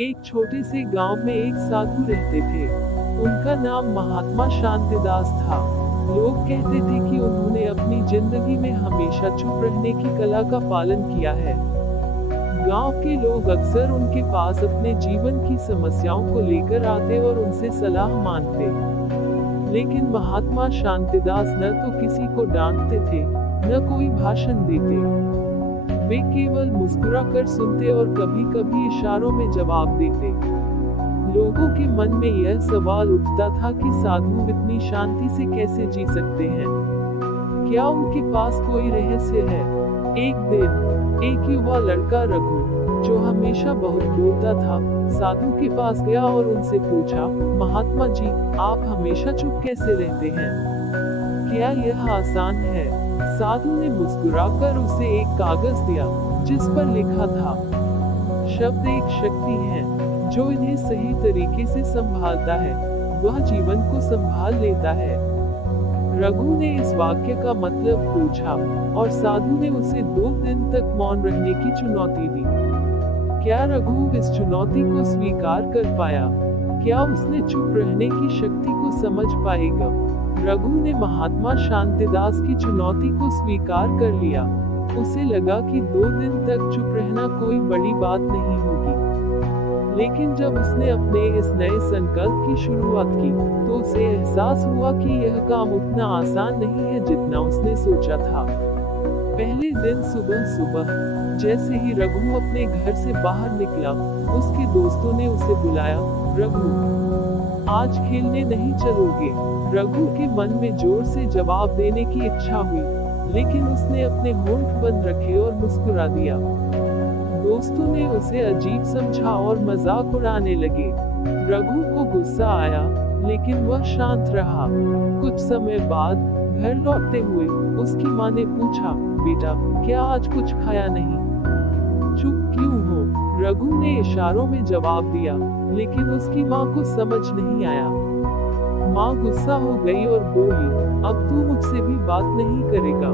एक छोटे से गांव में एक साधु रहते थे। उनका नाम महात्मा शांतिदास था। लोग कहते थे कि उन्होंने अपनी जिंदगी में हमेशा चुप रहने की कला का पालन किया है। गांव के लोग अक्सर उनके पास अपने जीवन की समस्याओं को लेकर आते और उनसे सलाह मांगते। लेकिन महात्मा शांतिदास न तो किसी को डांटते थे, न कोई भाषण देते। वे केवल मुस्कुराकर सुनते और कभी-कभी इशारों में जवाब देते। लोगों के मन में यह सवाल उठता था कि साधु इतनी शांति से कैसे जी सकते हैं? क्या उनके पास कोई रहस्य है? एक दिन एक युवा लड़का रघु, जो हमेशा बहुत बोलता था, साधु के पास गया और उनसे पूछा, महात्मा जी, आप हमेशा चुप कैसे रहते हैं? क्या यह आसान है? साधु ने मुस्कुराकर उसे एक कागज दिया, जिस पर लिखा था, शब्द एक शक्ति है, जो इन्हें सही तरीके से संभालता है, वह जीवन को संभाल लेता है। रघु ने इस वाक्य का मतलब पूछा और साधु ने उसे 2 दिन तक मौन रहने की चुनौती दी। क्या रघु इस चुनौती को स्वीकार कर पाया? क्या उसने चुप रहने की शक्ति को समझ पाएगा? रघु ने महात्मा शांतिदास की चुनौती को स्वीकार कर लिया। उसे लगा कि 2 दिन तक चुप रहना कोई बड़ी बात नहीं होगी। लेकिन जब उसने अपने इस नए संकल्प की शुरुआत की, तो उसे एहसास हुआ कि यह काम उतना आसान नहीं है जितना उसने सोचा था। पहले दिन सुबह सुबह जैसे ही रघु अपने घर से बाहर निकला, उसके दोस्तों ने उसे बुलाया, रघु, आज खेलने नहीं चलोगे? रघु के मन में जोर से जवाब देने की इच्छा हुई, लेकिन उसने अपने होंठ बंद रखे और मुस्कुरा दिया। दोस्तों ने उसे अजीब समझा और मजाक उड़ाने लगे। रघु को गुस्सा आया, लेकिन वह शांत रहा। कुछ समय बाद घर लौटते हुए उसकी माँ ने पूछा, बेटा, क्या आज कुछ खाया नहीं? चुप क्यों हो? रघु ने इशारों में जवाब दिया, लेकिन उसकी माँ को समझ नहीं आया। माँ गुस्सा हो गई और बोली, अब तू मुझसे भी बात नहीं करेगा।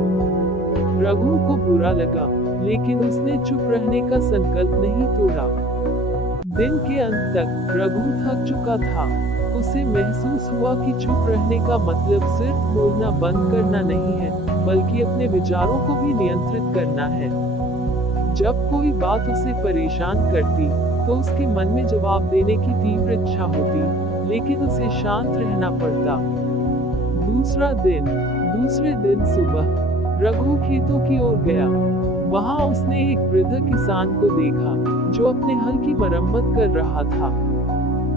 रघु को बुरा लगा, लेकिन उसने चुप रहने का संकल्प नहीं तोड़ा। दिन के अंत तक रघु थक चुका था। उसे महसूस हुआ कि चुप रहने का मतलब सिर्फ बोलना बंद करना नहीं है, बल्कि अपने विचारों को भी नियंत्रित करना है। जब कोई बात उसे परेशान करती, तो उसके मन में जवाब देने की तीव्र इच्छा होती, लेकिन उसे शांत रहना पड़ता। दूसरे दिन सुबह रघु खेतों की ओर गया। वहां उसने एक वृद्ध किसान को देखा, जो अपने हल की मरम्मत कर रहा था।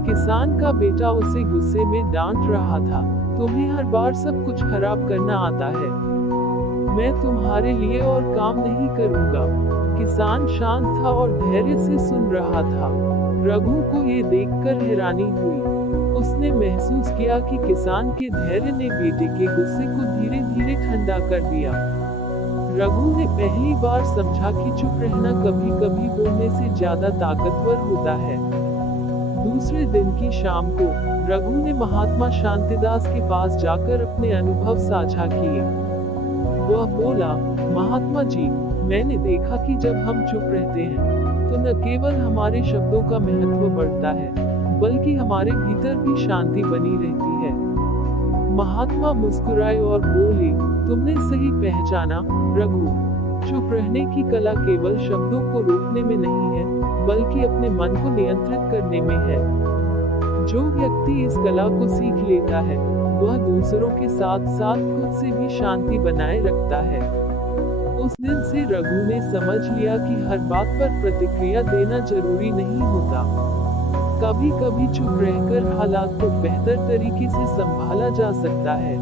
किसान का बेटा उसे गुस्से में डांट रहा था, तुम्हें हर बार सब कुछ खराब करना आता है, मैं तुम्हारे लिए और काम नहीं करूंगा। किसान शांत था और धैर्य से सुन रहा था। रघु को ये देखकर हैरानी हुई। उसने महसूस किया कि किसान के धैर्य ने बेटे के गुस्से को धीरे धीरे ठंडा कर दिया। रघु ने पहली बार समझा कि चुप रहना कभी कभी बोलने से ज्यादा ताकतवर होता है। दूसरे दिन की शाम को रघु ने महात्मा शांतिदास के पास जाकर अपने अनुभव साझा किए। वह बोला, महात्मा जी, मैंने देखा कि जब हम चुप रहते हैं, तो न केवल हमारे शब्दों का महत्व बढ़ता है, बल्कि हमारे भीतर भी शांति बनी रहती है। महात्मा मुस्कुराए और बोले, तुमने सही पहचाना रघु। चुप रहने की कला केवल शब्दों को रोकने में नहीं है, बल्कि अपने मन को नियंत्रित करने में है। जो व्यक्ति इस कला को सीख लेता है, वह दूसरों के साथ साथ खुद से भी शांति बनाए रखता है। उस दिन से रघु ने समझ लिया कि हर बात पर प्रतिक्रिया देना जरूरी नहीं होता। कभी कभी चुप रहकर हालात को बेहतर तरीके से संभाला जा सकता है।